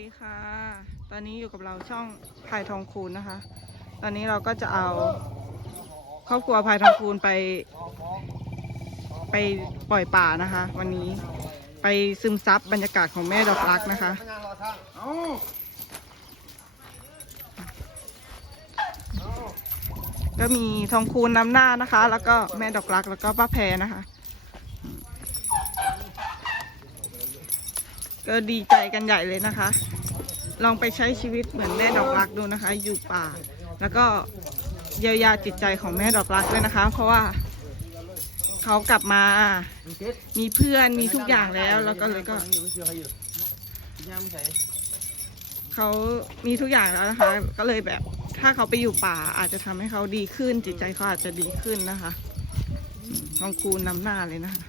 ดีค่ะ ตอนนี้อยู่กับเราช่องพายทองคูณนะคะ ตอนนี้เราก็จะเอาครอบครัวพายทองคูณไป ไปปล่อยป่านะคะ วันนี้ไปซึมซับบรรยากาศของแม่ดอกรักนะคะ ก็มีทองคูณนำหน้านะคะ แล้วก็แม่ดอกรักแล้วก็ป้าแพรนะคะ ก็ดีใจกันใหญ่เลยนะคะ ลองไปใช้ชีวิตเหมือนแม่ดอกรักดูนะคะ อยู่ป่า แล้วก็เยียวยาจิตใจของแม่ดอกรักด้วยนะคะ เพราะว่าเขากลับมามีเพื่อนมีทุกอย่างแล้ว แล้วก็เลยก็เขามีทุกอย่างแล้วนะคะ ก็เลยแบบถ้าเขาไปอยู่ป่าอาจจะทำให้เขาดีขึ้น จิตใจเขาอาจจะดีขึ้นนะคะอืมทองคูณนำหน้าเลยนะคะ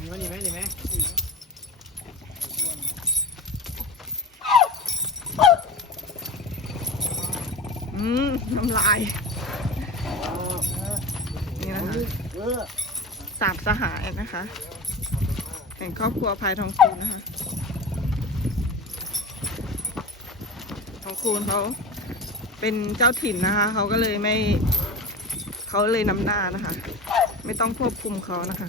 นี่ไหมนี่ไหมนี่ไหม น้ำลาย นี่นะคะสามสหายนะคะ แห่งครอบครัวพายทองคูณนะคะ ทองคูณเขาเป็นเจ้าถิ่นนะคะ เขาก็เลยไม่เขาเลยนำหน้านะคะ ไม่ต้องควบคุมเขานะคะ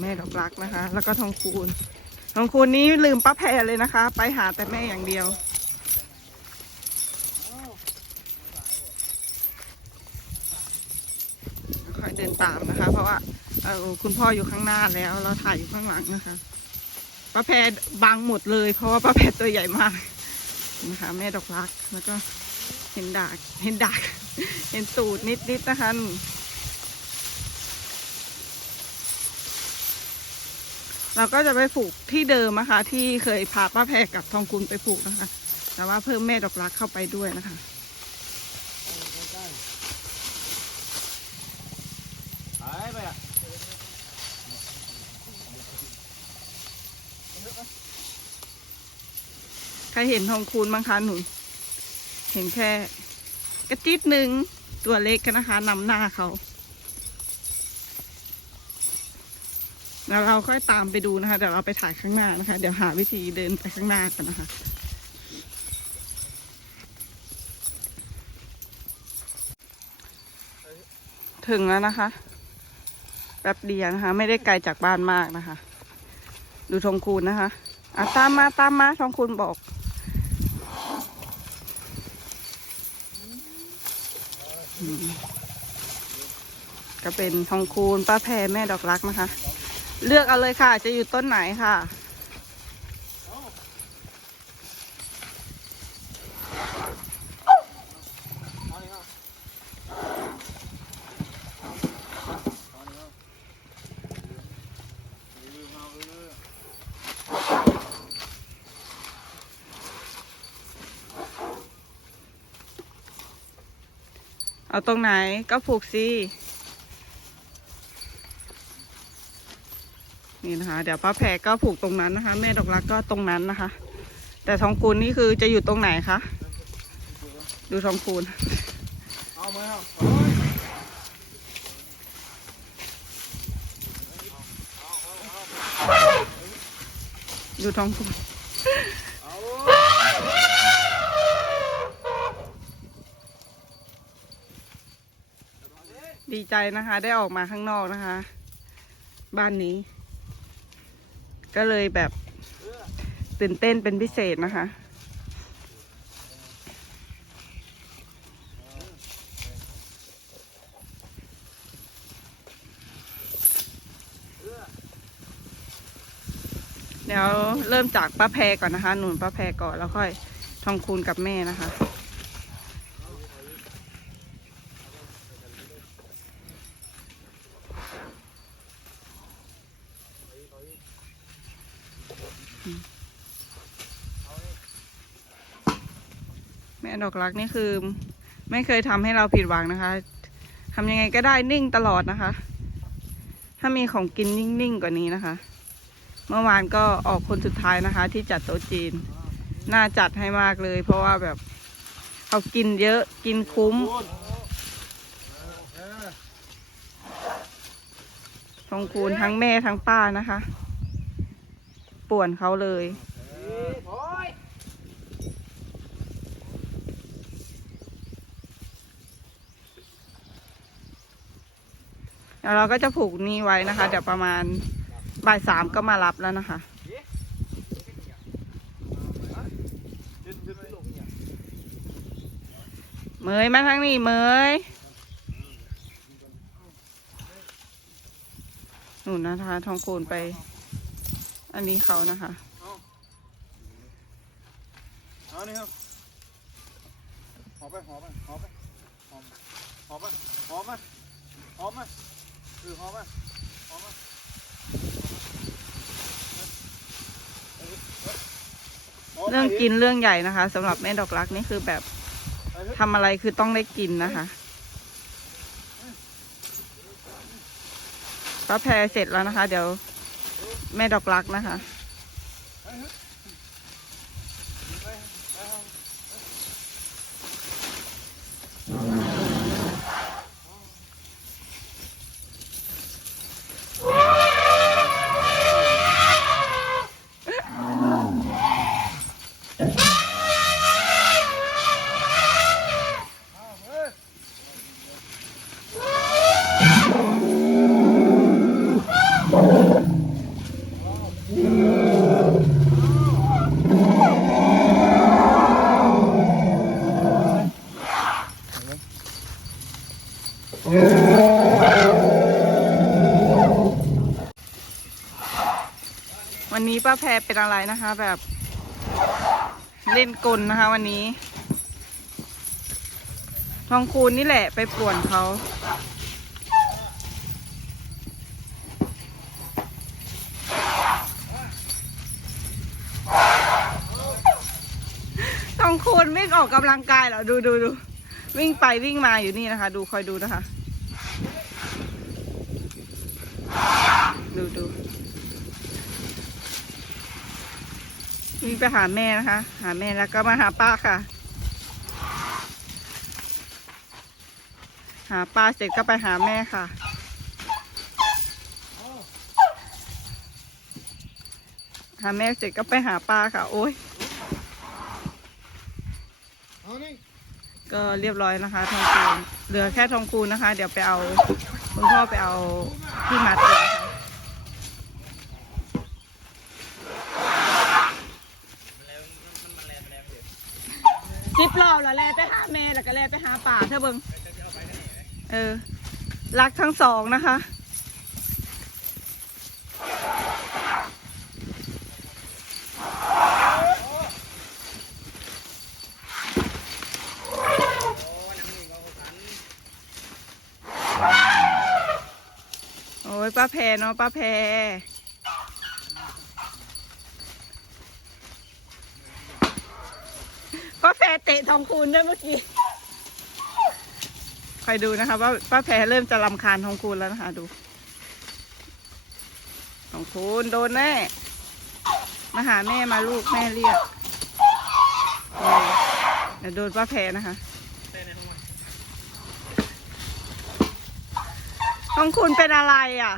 แม่ดอกรักนะคะ แล้วก็ทองคูณ ทองคูณนี้ลืมป้าแพรเลยนะคะ ไปหาแต่แม่อย่างเดียว คอยเดินตามนะคะ เพราะว่าเออคุณพ่ออยู่ข้างหน้าแล้ว เราถ่ายอยู่ข้างหลังนะคะป้าแพรบังหมดเลย เพราะว่าป้าแพรตัวใหญ่มากนะคะ แม่ดอกรักแล้วก็เห็นดาก เห็นดาก เห็นตูดนิดๆนะคะ เราก็จะไปปลูกที่เดิมนะคะ ที่เคยพาป้าแพรกับทองคุณไปปลูกนะคะ แต่ว่าเพิ่มแม่ดอกรักเข้าไปด้วยนะคะหายไปอะใครเห็นทองคูณบ้างคะหนู เห็นแค่กระจิบหนึ่งตัวเล็กกันนะคะนำหน้าเขา แล้วเราค่อยตามไปดูนะคะเดี๋ยวเราไปถ่ายข้างหน้านะคะ เดี๋ยวหาวิธีเดินไปข้างหน้ากันนะคะ ถึงแล้วนะคะแป๊บเดียวนะคะ ไม่ได้ไกลจากบ้านมากนะคะ ดูทองคูณนะคะอะตามมาตามมาทองคูณบอกก็เป็นทองคูณป้าแพรแม่ดอกรักนะคะ เลือกเอาเลยค่ะ จะอยู่ต้นไหนค่ะ เอาตรงไหนก็ผูกสิ นี่นะคะ เดี๋ยวป้าแพรก็ผูกตรงนั้นนะคะ แม่ดอกรักก็ตรงนั้นนะคะ แต่ทองคูณนี่คือจะอยู่ตรงไหนคะดูทองคูณเอาไหมครับดูทองคูณดีใจนะคะ ได้ออกมาข้างนอกนะคะ บ้านนี้ ก็เลยแบบตื่นเต้นเป็นพิเศษนะคะ เดี๋ยวเริ่มจากป้าแพรก่อนนะคะ หนุนป้าแพรก่อนแล้วค่อยทองคูณกับแม่นะคะ ดอกรักนี่คือ ไม่เคยทำให้เราผิดหวังนะคะทำยังไงก็ได้นิ่งตลอดนะคะ ถ้ามีของกินนิ่งๆกว่านี้นะคะ เมื่อวานก็ออกคนสุดท้ายนะคะ ที่จัดโต๊ะจีน น่าจัดให้มากเลย เพราะว่าแบบเขากินเยอะกินคุ้มคูณเออทองคูณทั้งแม่ทั้งป้านะคะ ป่วนเขาเลย เฮ้ยโอ้ยแล้วเราก็จะผูกนี่ไว้นะคะ เดี๋ยวประมาณบ่ายสามก็มารับแล้วนะคะเนี่ยเมยมาทางนี้เมยหนูนะคะทองคูณไป อันนี้เขานะคะเอานี่ครับหอบไปหอบไปหอบไปหอบหอไปหอบไปหอไป คือหอบไปหอบไปเรื่องกินเรื่องใหญ่นะคะสำหรับแม่ดอกรักนี่คือแบบทำอะไรคือต้องได้กินนะคะป้าแพรเสร็จแล้วนะคะ เดี๋ยวแม่ดอกรักนะคะ แพรเป็นอะไรนะคะ แบบเล่นกลนะคะวันนี้ ทองคูณนี่แหละไปป่วนเขาทองคูณวิ่งออกกำลังกายเหรอ ดูดูดูวิ่งไปวิ่งมาอยู่นี่นะคะ ดูคอยดูนะคะ ดูดู วิ่งไปหาแม่นะคะ หาแม่แล้วก็มาหาป้าค่ะ หาป้าเสร็จก็ไปหาแม่ค่ะ หาแม่เสร็จก็ไปหาป้าค่ะ โอ้ยก็เรียบร้อยนะคะทองคูณเหลือแค่ทองคูณนะคะ เดี๋ยวไปเอาคุณพ่อไปเอาที่มัดเลยนะคะจิบรอบ แล้วแลไปหาแม่แล้วก็แลไปหาป่าเธอเบิงเออ รักทั้งสองนะคะ โอ้ยป้าแพเนาะป้าแพรป้าแพร เตะทองคูณด้วยเมื่อกี้คอยดูนะคะว่าป้าแพรเริ่มจะรำคาญทองคูณแล้วนะคะดู ทองคูณโดนแน่ มาหาแม่มาลูกแม่เรียกเออเดี๋ยวโดนป้าแพรนะคะทองคูณเป็นอะไรอะ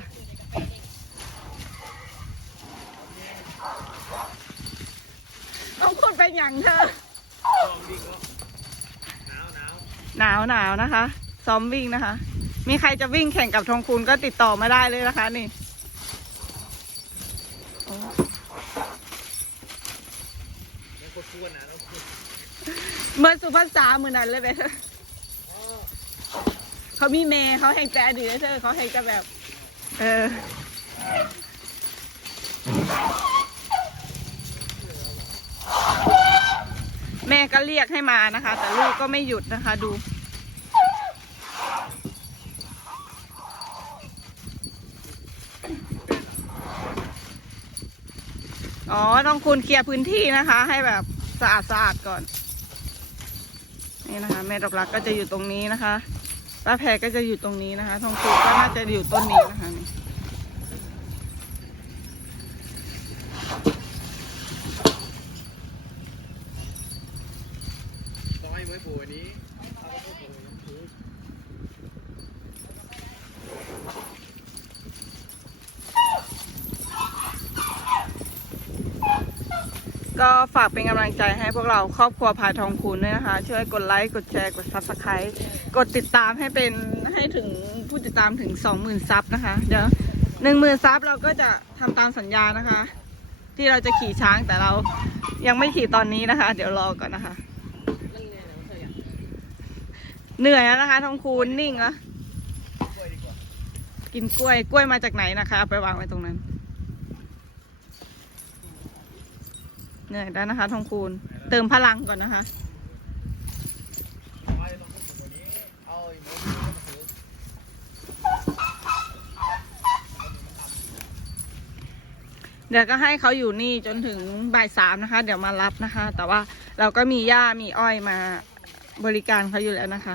ทองคูณเป็นอย่างเธอ หนาวหนาวนะคะ ซ้อมวิ่งนะคะ มีใครจะวิ่งแข่งกับทองคูณก็ติดต่อมาได้เลยนะคะ นี่เมื่อสุภาษาเหมือนนั้นเลยเบเธอเขามีเมย์เขาแห่งแต่อดีตเธอเขาแห่งจะแบบ เออ ม่ก็เรียกให้มานะคะ แต่ลูกก็ไม่หยุดนะคะดู อ๋อ ต้องคุณเคลียร์พื้นที่นะคะ ให้แบบสะอาดสะอาดก่อน นี่นะคะ แม่ดอกรักก็จะอยู่ตรงนี้นะคะป้าแพรก็จะอยู่ตรงนี้นะคะทองคูก็น่าจะอยู่ต้นนี้นะคะนี่ ต้องให้มือปูอันนี้ ก็ฝากเป็นกำลังใจให้พวกเราครอบครัวพายทองคูณด้วยนะคะ ช่วยกดไลค์ กดแชร์ กด subscribe กดติดตามให้เป็นให้ถึงผู้ติดตามถึง 20,000ซับนะคะ เดี๋ยว10,000ซับเราก็จะทำตามสัญญานะคะ ที่เราจะขี่ช้างแต่เรายังไม่ขี่ตอนนี้นะคะ เดี๋ยวรอก่อนนะคะ เหนื่อยแล้วนะคะทองคูณนิ่งแล้วกินกล้วยกล้วยมาจากไหนนะคะ ไปวางไว้ตรงนั้น เหนื่อยแล้วนะคะ ทองคูณ เติมพลังก่อนนะคะเดี๋ยวก็ให้เขาอยู่นี่จนถึงบ่ายสามนะคะ เดี๋ยวมารับนะคะ แต่ว่าเราก็มีหญ้ามีอ้อยมาบริการเขาอยู่แล้วนะคะ